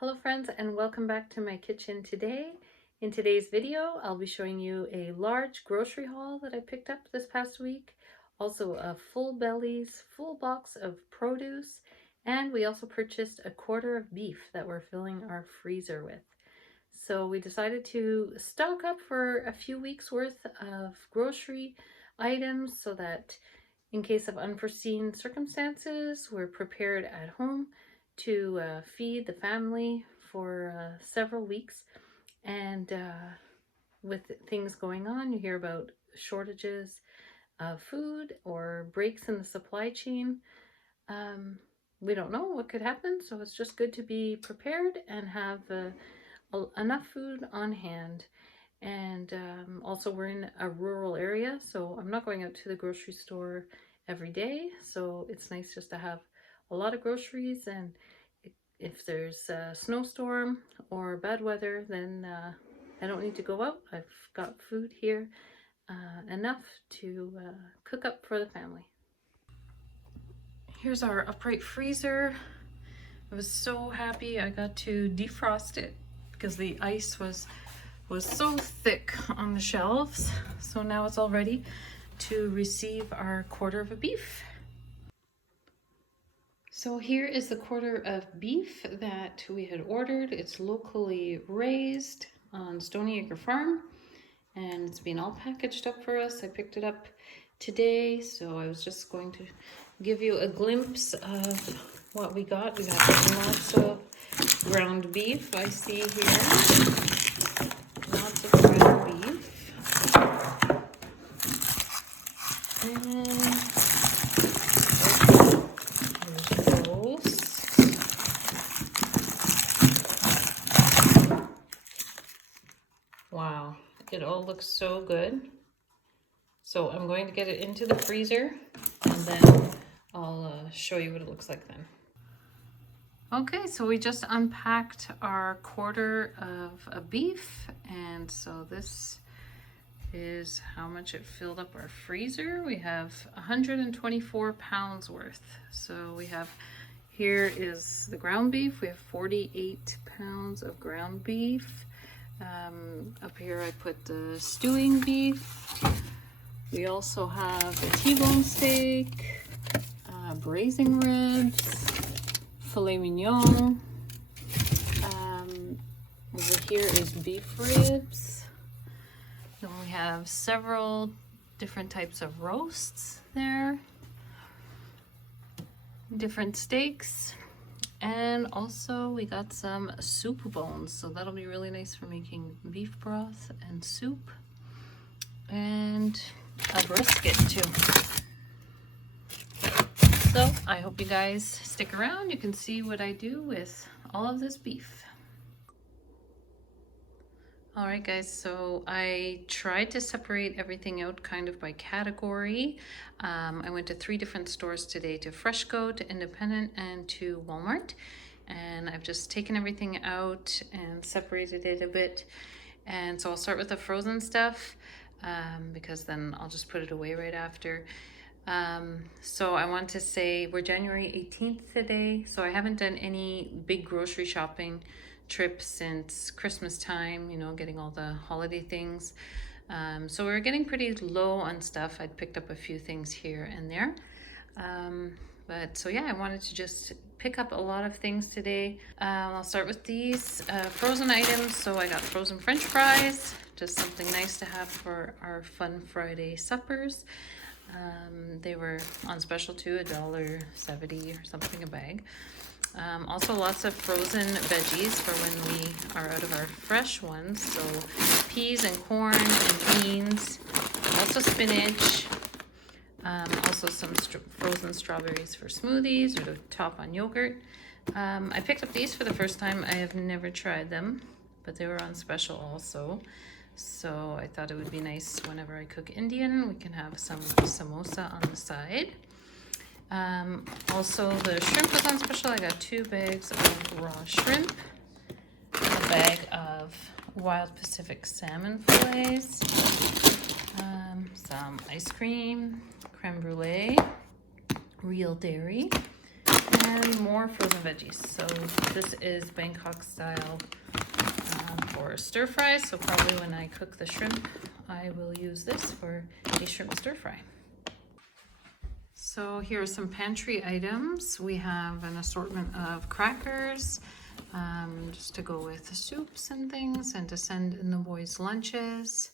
Hello friends, and welcome back to my kitchen today. In today's video, I'll be showing you a large grocery haul that I picked up this past week. Also a full Bellies, full box of produce, and we also purchased a quarter of beef that we're filling our freezer with. So we decided to stock up for a few weeks worth of grocery items so that in case of unforeseen circumstances, we're prepared at home to feed the family for several weeks. And with things going on, you hear about shortages of food or breaks in the supply chain. We don't know what could happen, so it's just good to be prepared and have enough food on hand. And also we're in a rural area, so I'm not going out to the grocery store every day, so it's nice just to have a lot of groceries. And if there's a snowstorm or bad weather, then I don't need to go out. I've got food here, enough to cook up for the family. Here's our upright freezer. I was so happy I got to defrost it because the ice was so thick on the shelves. So now it's all ready to receive our quarter of a beef. So here is the quarter of beef that we had ordered. It's locally raised on Stony Acre Farm, and it's been all packaged up for us. I picked it up today, so I was just going to give you a glimpse of what we got. We got lots of ground beef, I see here. Lots of ground beef. And here's roast. Wow, it all looks so good. So I'm going to get it into the freezer, and then I'll show you what it looks like then. Okay, so we just unpacked our quarter of a beef, and so this is how much it filled up our freezer. We have 124 pounds worth. So we have, here is the ground beef. We have 48 pounds of ground beef. Up here I put the stewing beef. We also have a T-bone steak, braising ribs, filet mignon. Over here is beef ribs. Then we have several different types of roasts there, different steaks, and also we got some soup bones, so that'll be really nice for making beef broth and soup, and a brisket too. So I hope you guys stick around. You can see what I do with all of this beef. All right guys, so I tried to separate everything out kind of by category. I went to 3 different stores today, to Freshco, to Independent, and to Walmart. And I've just taken everything out and separated it a bit. And so I'll start with the frozen stuff, because then I'll just put it away right after. So I want to say we're January 18th today, so I haven't done any big grocery shopping trips since Christmas time, you know, getting all the holiday things. So we're getting pretty low on stuff. I'd picked up a few things here and there. But so yeah, I wanted to just pick up a lot of things today. I'll start with these frozen items. So I got frozen French fries, just something nice to have for our fun Friday suppers. They were on special too, $1.70 or something a bag. Also lots of frozen veggies for when we are out of our fresh ones. So peas and corn and beans, also spinach, also some frozen strawberries for smoothies or to top on yogurt. I picked up these for the first time. I have never tried them, but they were on special also. So I thought it would be nice whenever I cook Indian, we can have some samosa on the side. Also the shrimp was on special. I got 2 bags of raw shrimp, a bag of wild Pacific salmon fillets, some ice cream, creme brulee, real dairy, and more frozen veggies. So this is Bangkok style for stir fry. So probably when I cook the shrimp, I will use this for a shrimp stir fry. So here are some pantry items. We have an assortment of crackers, just to go with soups and things and to send in the boys' lunches.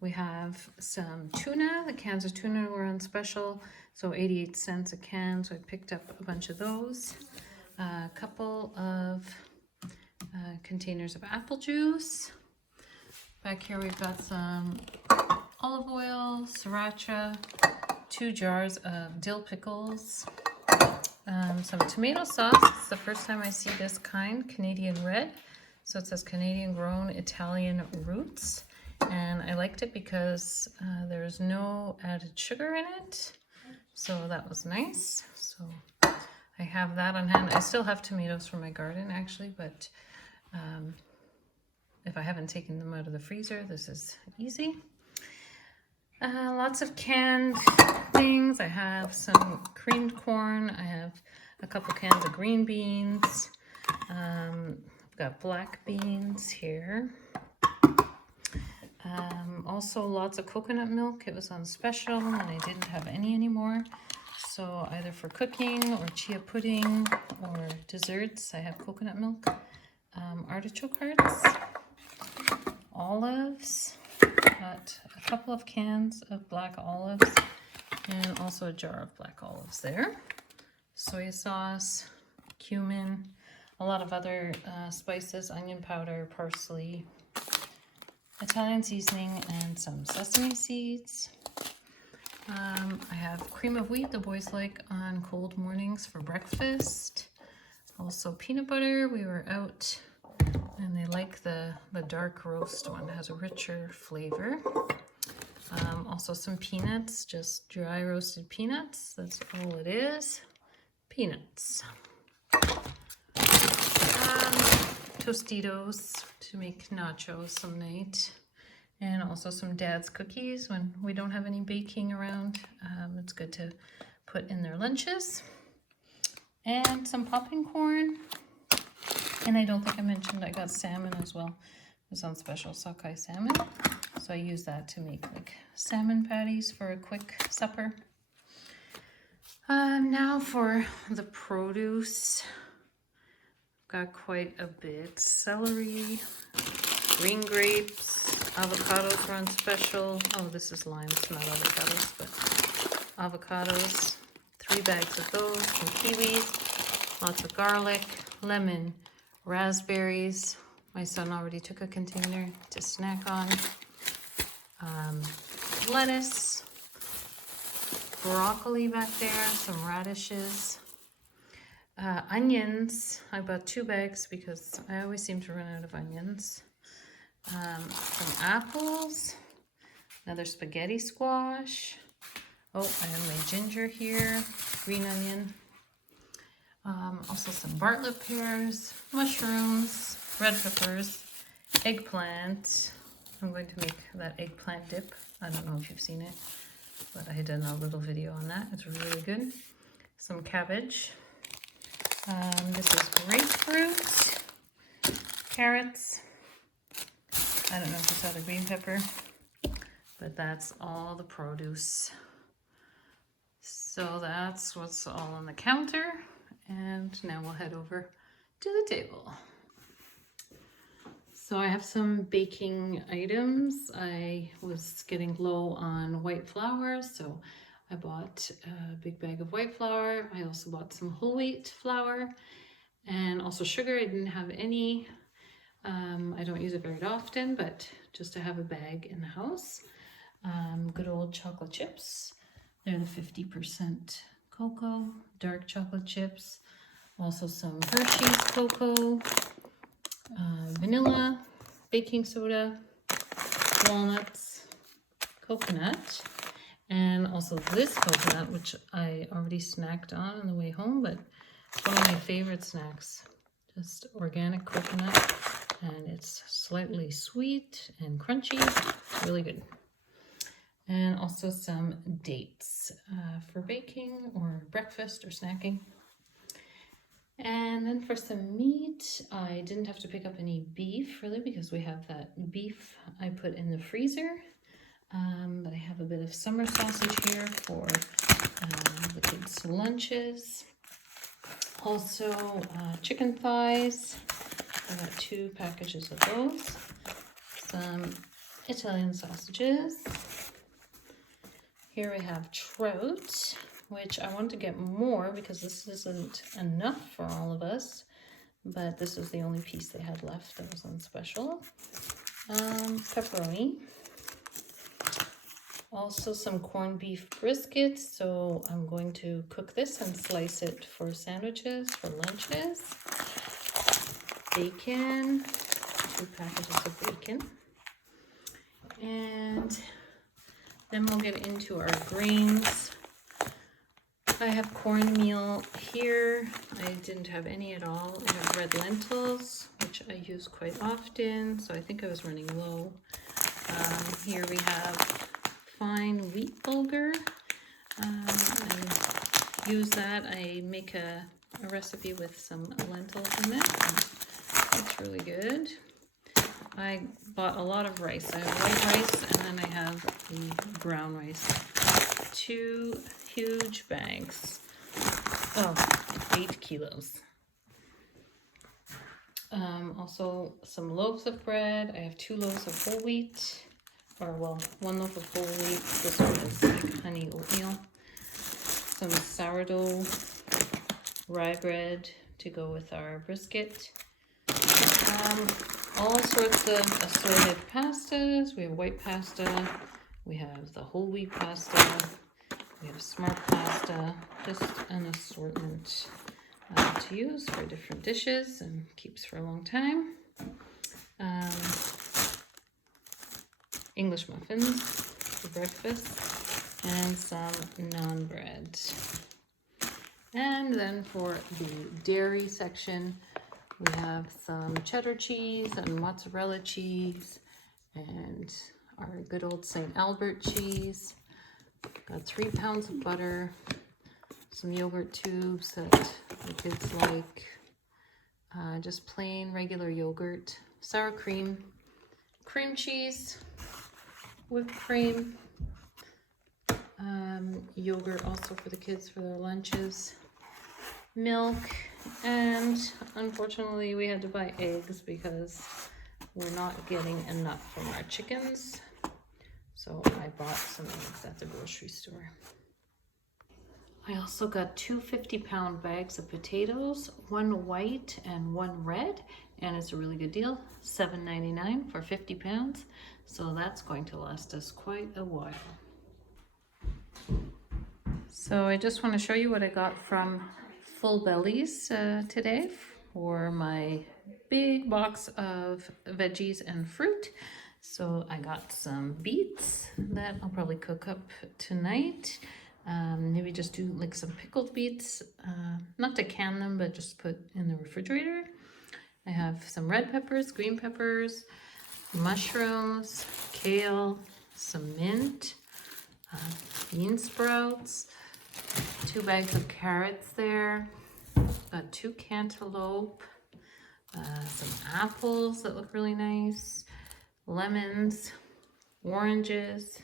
We have some tuna. The cans of tuna were on special, so 88 cents a can, so I picked up a bunch of those. A couple of containers of apple juice. Back here we've got some olive oil, sriracha, 2 jars of dill pickles, some tomato sauce. It's the first time I see this kind, Canadian red. So it says Canadian grown Italian roots. And I liked it because there's no added sugar in it. So that was nice. So I have that on hand. I still have tomatoes from my garden actually, but if I haven't taken them out of the freezer, this is easy. Lots of canned things. I have some creamed corn. I have a couple cans of green beans. I've got black beans here. Also lots of coconut milk. It was on special and I didn't have any anymore. So either for cooking or chia pudding or desserts, I have coconut milk. Artichoke hearts, olives. Got a couple of cans of black olives and also a jar of black olives there. Soy sauce, cumin, a lot of other spices, onion powder, parsley, Italian seasoning, and some sesame seeds. I have cream of wheat the boys like on cold mornings for breakfast. Also peanut butter. We were out and they like the dark roast one. It has a richer flavor. Also some peanuts, just dry roasted peanuts. That's all it is. Peanuts. Tostitos to make nachos some night. And also some dad's cookies when we don't have any baking around. It's good to put in their lunches. And some popping corn. And I don't think I mentioned I got salmon as well. It was on special, sockeye salmon. So I use that to make like salmon patties for a quick supper. Now for the produce. Got quite a bit. Celery, green grapes, avocados were on special. Oh, this is limes, not avocados, but avocados. 3 bags of those, some kiwis, lots of garlic, lemon, raspberries. My son already took a container to snack on. Lettuce, broccoli back there, some radishes. Onions, I bought 2 bags because I always seem to run out of onions. Some apples, another spaghetti squash. Oh, I have my ginger here, green onion. Also some Bartlett pears, mushrooms, red peppers, eggplant. I'm going to make that eggplant dip. I don't know if you've seen it, but I had done a little video on that. It's really good. Some cabbage. This is grapefruit, carrots. I don't know if you saw the green pepper, but that's all the produce. So that's what's all on the counter. And now we'll head over to the table. So I have some baking items. I was getting low on white flour, so I bought a big bag of white flour. I also bought some whole wheat flour and also sugar. I didn't have any. I don't use it very often, but just to have a bag in the house. Good old chocolate chips. They're the 50% cocoa, dark chocolate chips. Also some Hershey's cocoa, vanilla, baking soda, walnuts, coconut. And also this coconut, which I already snacked on the way home, but it's one of my favorite snacks. Just organic coconut, and it's slightly sweet and crunchy. It's really good. And also some dates for baking or breakfast or snacking. And then for some meat, I didn't have to pick up any beef really because we have that beef I put in the freezer. But I have a bit of summer sausage here for the kids' lunches. Also chicken thighs. I got 2 packages of those. Some Italian sausages. Here we have trout, which I wanted to get more because this isn't enough for all of us, but this is the only piece they had left that was on special. Pepperoni. Also some corned beef brisket, so I'm going to cook this and slice it for sandwiches, for lunches. Bacon, 2 packages of bacon. And then we'll get into our grains. I have cornmeal here. I didn't have any at all. I have red lentils, which I use quite often, so I think I was running low. Here we have fine wheat bulgur. I use that. I make a recipe with some lentils in it. It's really good. I bought a lot of rice. I have white rice and then I have the brown rice. 2 huge bags. Oh, 8 kilos. Also some loaves of bread. I have 2 loaves of whole wheat. Or well, 1 loaf of whole wheat. This one is like honey oatmeal. Some sourdough rye bread to go with our brisket. All sorts of assorted pastas. We have white pasta. We have the whole wheat pasta. We have smart pasta. Just an assortment to use for different dishes and keeps for a long time. English muffins for breakfast and some naan bread. And then for the dairy section, we have some cheddar cheese and mozzarella cheese and our good old St. Albert cheese. Got 3 pounds of butter, some yogurt tubes that the kids like, just plain regular yogurt, sour cream, cream cheese, whipped cream, yogurt also for the kids for their lunches, milk, and unfortunately we had to buy eggs because we're not getting enough from our chickens. So I bought some eggs at the grocery store. I also got 2 50-pound bags of potatoes, 1 white and 1 red, and it's a really good deal, $7.99 for 50 pounds. So that's going to last us quite a while. So I just want to show you what I got from Full Bellies today for my big box of veggies and fruit. So I got some beets that I'll probably cook up tonight. Maybe just do like some pickled beets, not to can them, but just put in the refrigerator. I have some red peppers, green peppers, mushrooms, kale, some mint, bean sprouts, 2 bags of carrots there, got 2 cantaloupe, some apples that look really nice, lemons, oranges,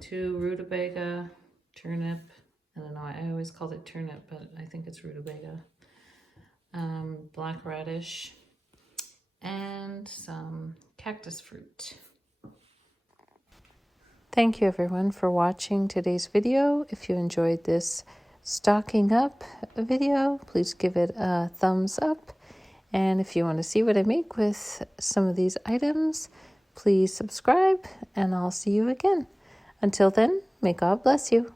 2 rutabaga, turnip. I don't know, I always called it turnip, but I think it's rutabaga. Black radish, and some cactus fruit. Thank you everyone for watching today's video. If you enjoyed this stocking up video, please give it a thumbs up. And if you want to see what I make with some of these items, please subscribe, and I'll see you again. Until then, may God bless you.